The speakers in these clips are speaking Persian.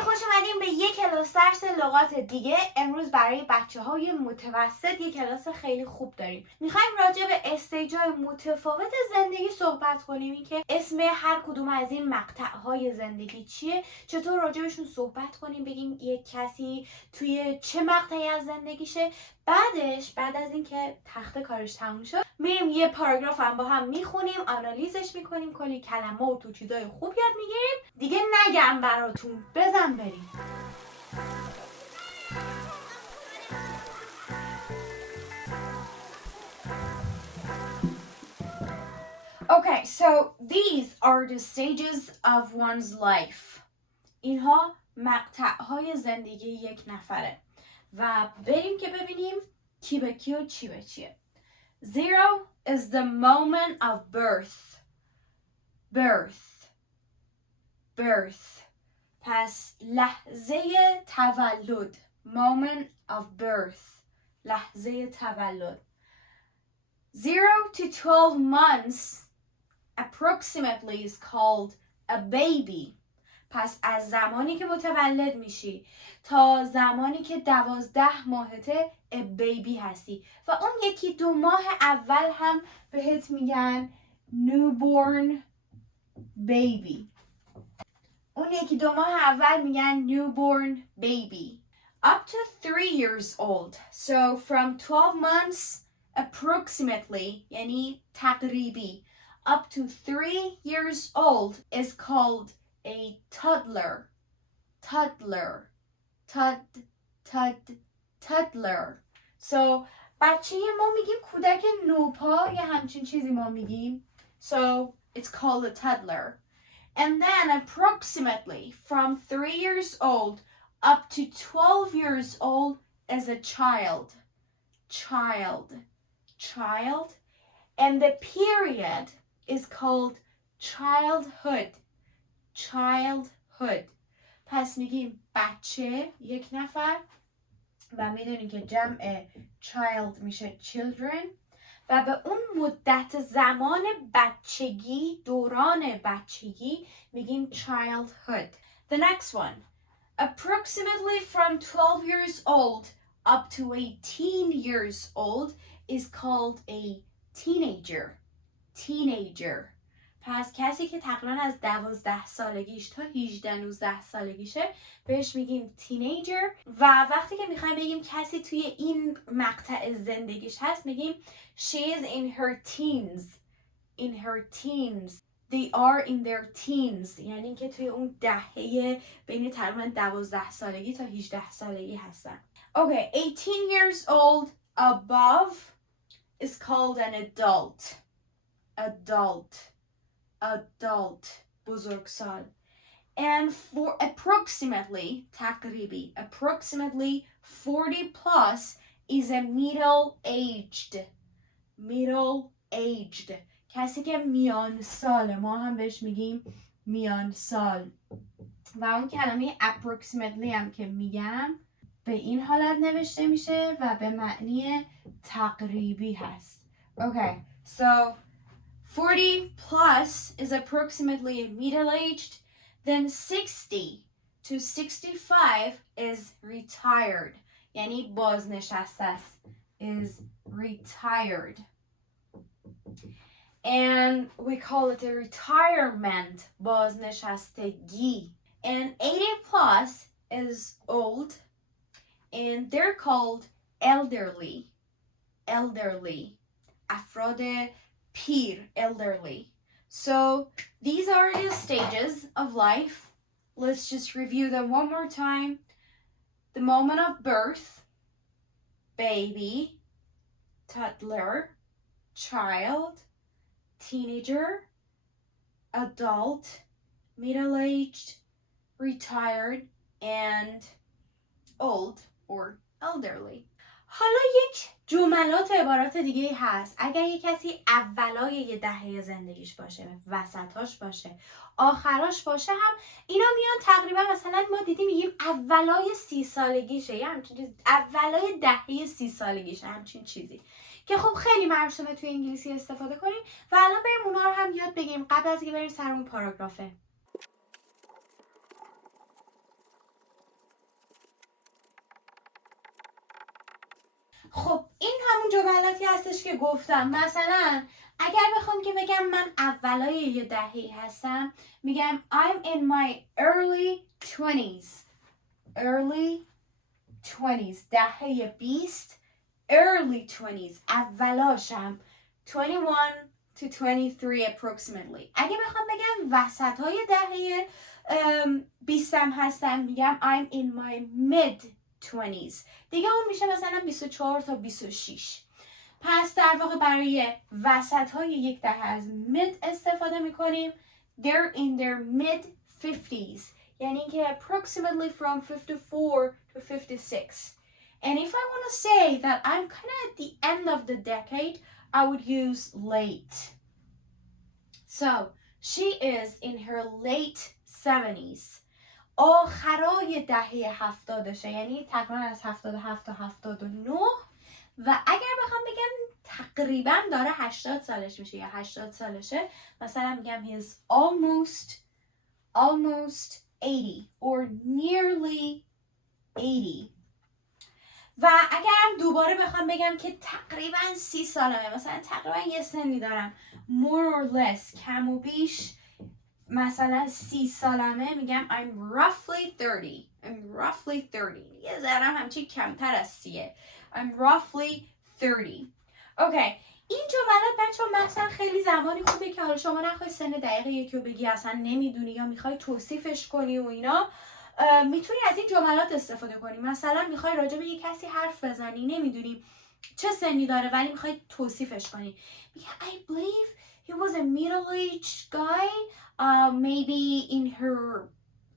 خوش اومدیم به یک کلاس درس لغات دیگه. امروز برای بچه‌های متوسط یک کلاس خیلی خوب داریم. میخوایم راجع به استیج‌های متفاوت زندگی صحبت کنیم، این که اسم هر کدوم از این مقطع‌های زندگی چیه، چطور راجع بهشون صحبت کنیم، بگیم یک کسی توی چه مقطعی از زندگیشه. بعد از اینکه تخته کارش تموم شد، میریم یه پاراگراف هم با هم میخونیم، آنالیزش میکنیم، کلی کلمه و تو چیزای خوب یاد میگیریم. دیگه نگم براتون، بزن بریم. Okay, so these are the stages of one's life. اینها مقطع‌های زندگی یک نفره و بریم که ببینیم کی به کی و چی به چیه. Zero is the moment of birth. Birth. پس لحظه تولد. Moment of birth. لحظه تولد. 0 to 12 months approximately is called a baby. پس از زمانی که متولد میشی تا زمانی که 12 ماهته a baby هستی و اون 1-2 ماه اول هم بهت میگن newborn baby. اون 1-2 ماه اول میگن newborn baby. Up to 3 years old. So from 12 months approximately, یعنی تقریبی, up to 3 years old is called a toddler. So بچه ما میگیم کودک نوپا یا همچین چیزی ما میگیم. So it's called a toddler. And then approximately from 3 years old up to 12 years old is a child. And the period is called childhood. پس میگیم بچه یک نفر و میدونیم که جمع child میشه children و به اون مدت زمان بچگی، دوران بچگی میگیم childhood. The next one. Approximately from 12 years old up to 18 years old is called a teenager. پس کسی که تقریبا از 12 سالگیش تا 18-19 سالگیشه بهش میگیم تینیجر و وقتی که میخوایم بگیم کسی توی این مقطع زندگیش هست میگیم she is in her teens. They are in their teens. یعنی که توی اون دهه بین تقریبا 12 سالگی تا 18 سالگی هستن. Okay, 18 years old above is called an adult. بزرگسال. And for approximately 40 plus is a middle aged. کسی که میان سال، ما هم بهش میگیم میان سال. و اون کلمه approximately هم که میگم به این حالت نوشته میشه و به معنی تقریبی هست. Okay, so 40 plus is approximately middle-aged. Then 60 to 65 is retired. یعنی بازنشسته است. Is retired. And we call it a retirement. بازنشستگی. And 80 plus is old. And they're called elderly. افراد پیر, elderly. So these are the stages of life. Let's just review them one more time. The moment of birth, baby, toddler, child, teenager, adult, middle-aged, retired, and old or elderly. حالا یک جملات و عبارات دیگه هست. اگر یک کسی اولای یه دهه زندگیش باشه، وسطاش باشه، آخراش باشه هم اینا میان تقریبا مثلا ما دیدیم میگیم اولای 30 سالگیشه یا همچین چیز، اولای دهه 30 سالگیشه، همچین چیزی که خب خیلی مرسومه توی انگلیسی استفاده کنیم و الان بریم اونا رو هم یاد بگیریم قبل از اینکه بریم سر اون پاراگرافه. خب این همون جملاتی هستش که گفتم. مثلا اگر بخوام که بگم من اولای یه دهه‌ای هستم، میگم I'm in my early 20s. early 20s دهه 20. early 20s اولاشم 21 to 23 approximately. اگه بخوام بگم وسطای دهه 20 هستم، میگم I'm in my mid 20s. دیگه اون میشه مثلا 24 تا 26. پس در واقع برای وسطای یک دهه از mid استفاده میکنیم. They're in their mid 50s. یعنی که approximately from 54 to 56. And if I want to say that I'm kind of at the end of the decade, I would use late. So, she is in her late 70s. آخرای دهه 70شه، یعنی تقریبا از 77 تا 79. و اگر بخوام بگم تقریبا داره 80 سالش میشه یا 80 سالشه، مثلا میگم he's almost 80 or nearly 80. و اگرم دوباره بخوام بگم که تقریبا 30 سالمه، مثلا تقریبا یه سنی دارم، more or less کم و بیش مثلا 30 سالمه، میگم I'm roughly 30. یه ذرم همچین کمتر از 30. I'm roughly 30. اوکی. این جملات بچه ها مثلا خیلی زمانی خوبه که حالا شما نخوای سن دقیق یکی رو بگی، اصلا نمیدونی یا میخوای توصیفش کنی و اینا، میتونی از این جملات استفاده کنی. مثلا میخوای راجع به یک کسی حرف بزنی، نمیدونی چه سنی داره ولی میخوای توصیفش کنی، میگه I believe he was a middle-aged guy, maybe in her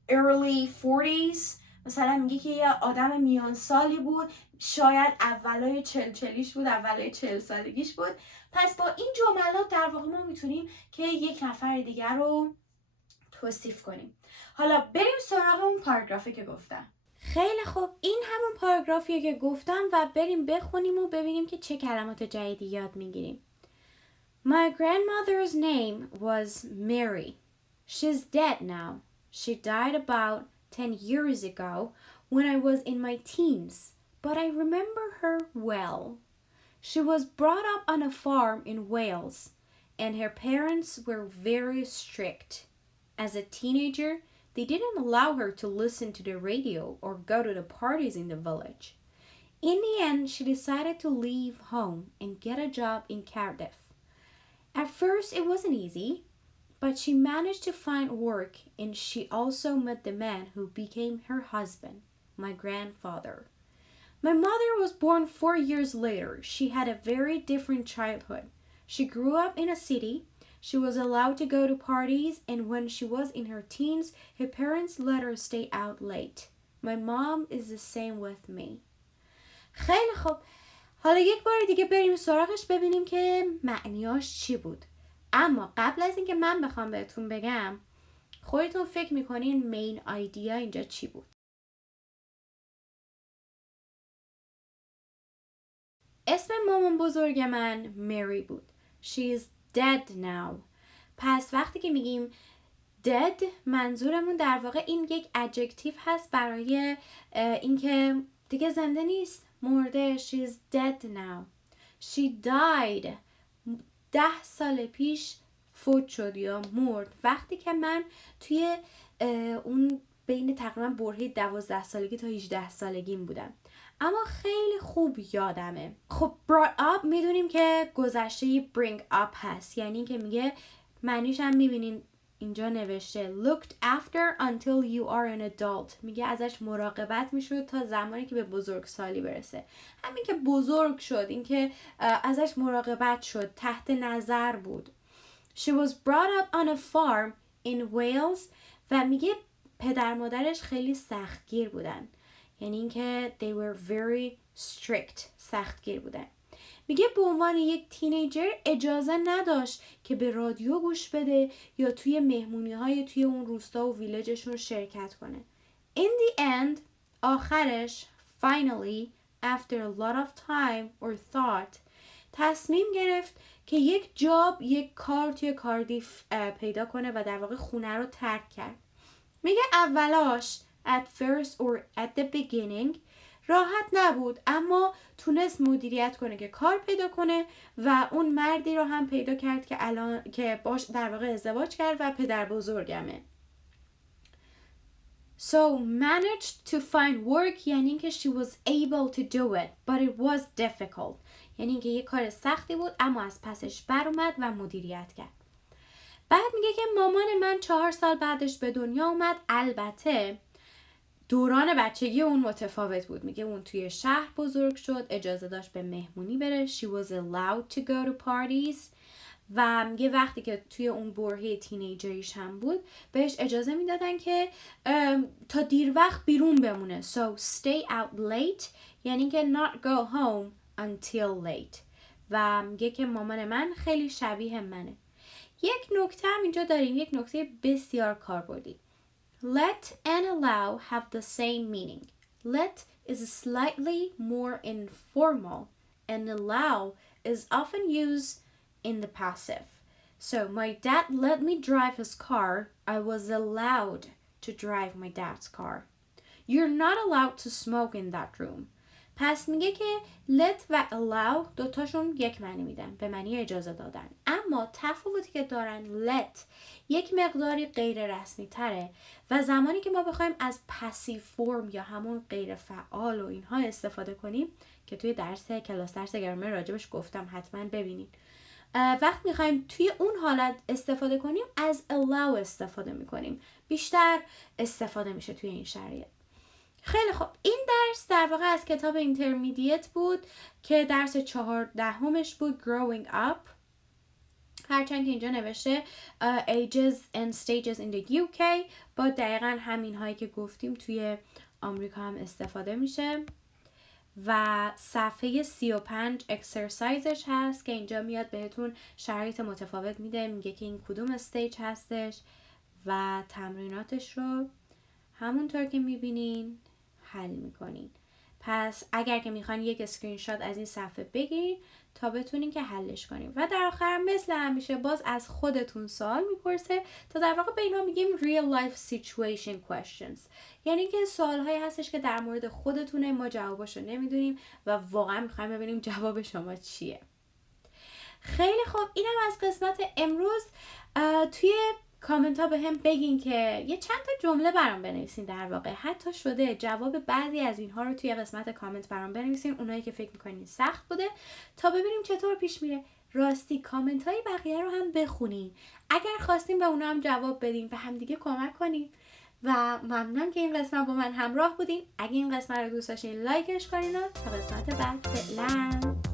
early 40s. مثلا میگه که یه آدم میان سالی بود، شاید اولای 40 سالگیش بود. پس با این جملات در واقع ما میتونیم که یک نفر دیگر رو توصیف کنیم. حالا بریم سراغ اون پاراگرافی که گفتم. خیلی خوب، این همون پاراگرافیه که گفتم و بریم بخونیم و ببینیم که چه کلمات جدیدی یاد میگیریم. My grandmother's name was Mary. She's dead now. She died about 10 years ago when I was in my teens, but I remember her well. She was brought up on a farm in Wales, and her parents were very strict. As a teenager, they didn't allow her to listen to the radio or go to the parties in the village. In the end, she decided to leave home and get a job in Cardiff. At first, it wasn't easy, but she managed to find work, and she also met the man who became her husband, my grandfather. My mother was born 4 years later. She had a very different childhood. She grew up in a city. She was allowed to go to parties, and when she was in her teens, her parents let her stay out late. My mom is the same with me. خیلی خوب. حالا یک بار دیگه بریم سراغش ببینیم که معنیاش چی بود. اما قبل از اینکه من بخوام بهتون بگم، خودتون فکر میکنین مین آیدیا اینجا چی بود؟ اسم مامان بزرگ من مری بود. She is dead now. پس وقتی که میگیم dead، منظورمون در واقع این یک adjective هست برای اینکه دیگه زنده نیست، مرده. She is dead now. She died. 10 سال پیش فوت شد یا مرد، وقتی که من توی اون بین تقریبا برهه 12 سالگی تا 18 سالگیم بودم. اما خیلی خوب یادمه. خب brought up میدونیم که گذشته bring up هست، یعنی که میگه، معنیش هم میبینین اینجا نوشته looked after until you are an adult. میگه ازش مراقبت میشد تا زمانی که به بزرگسالی برسه. همین که بزرگ شد، این که ازش مراقبت شد، تحت نظر بود. She was brought up on a farm in Wales. و میگه پدر مادرش خیلی سختگیر بودن، یعنی اینکه they were very strict، سختگیر بودن. میگه به عنوان یک تینیجر اجازه نداشت که به رادیو گوش بده یا توی مهمونی‌های توی اون روستا و ویلجشون شرکت کنه. In the end، آخرش، finally, after a lot of time or thought، تصمیم گرفت که یک کار توی کاردیف پیدا کنه و در واقع خونه رو ترک کرد. میگه اولاش at first or at the beginning راحت نبود اما تونست مدیریت کنه که کار پیدا کنه و اون مردی رو هم پیدا کرد که الان که باش در واقع ازدواج کرد و پدر بزرگمه. So managed to find work یعنی اینکه she was able to do it but it was difficult. یعنی اینکه یه کار سختی بود اما از پسش بر اومد و مدیریت کرد. بعد میگه که مامان من 4 سال بعدش به دنیا اومد. البته دوران بچگی اون متفاوت بود. میگه اون توی شهر بزرگ شد، اجازه داشت به مهمونی بره. She was allowed to go to parties. و میگه وقتی که توی اون برهه تینیجریش هم بود بهش اجازه میدادن که تا دیر وقت بیرون بمونه. So stay out late یعنی که not go home until late. و میگه که مامان من خیلی شبیه منه. یک نکته هم اینجا داریم، یک نکته بسیار کاربردی. Let and allow have the same meaning. Let is slightly more informal and allow is often used in the passive. So my dad let me drive his car. I was allowed to drive my dad's car. You're not allowed to smoke in that room. پس میگه که let و allow دوتاشون یک معنی میدن، به معنی اجازه دادن. اما تفاوتی که دارن let یک مقداری غیر رسمی تره و زمانی که ما بخوایم از پسیو فرم یا همون غیر فعال و اینها استفاده کنیم که توی کلاس درس گرامر راجبش گفتم حتما ببینید. وقت میخوایم توی اون حالت استفاده کنیم از allow استفاده میکنیم. بیشتر استفاده میشه توی این شرایط. خیلی خوب، این درس در واقع از کتاب اینترمیدیت بود که درس 14 بود growing up. هرچند که اینجا نوشته ages and stages in the UK با دقیقا همین هایی که گفتیم توی آمریکا هم استفاده میشه. و صفحه 35 اکسرسایزش هست که اینجا میاد بهتون شرایط متفاوت میده، میگه که این کدوم استیج هستش و تمریناتش رو همونطور که میبینین حل میکنین. پس اگر که میخواین یک اسکرین شات از این صفحه بگیرین تا بتونین که حلش کنین. و در آخر مثل همیشه باز از خودتون سوال میپرسه تا در واقع به اینا میگیم real life situation questions. یعنی که سوالهایی هستش که در مورد خودتونه، ما جواباشو نمیدونیم و واقعا میخوایم ببینیم جواب شما چیه. خیلی خوب، اینم از قسمت امروز. توی کامنت ها به هم بگین که یه چند تا جمله برام بنویسین، در واقع حتی شده جواب بعضی از اینها رو توی قسمت کامنت برام بنویسین، اونایی که فکر میکنین سخت بوده، تا ببینیم چطور پیش میره. راستی کامنت های بقیه رو هم بخونین، اگر خواستین به اونا هم جواب بدین، به هم دیگه کمک کنین. و ممنونم که این قسمت با من همراه بودین. اگه این قسمت رو دوست داشتین لایکش کنین تا قسمت بعد. فعلا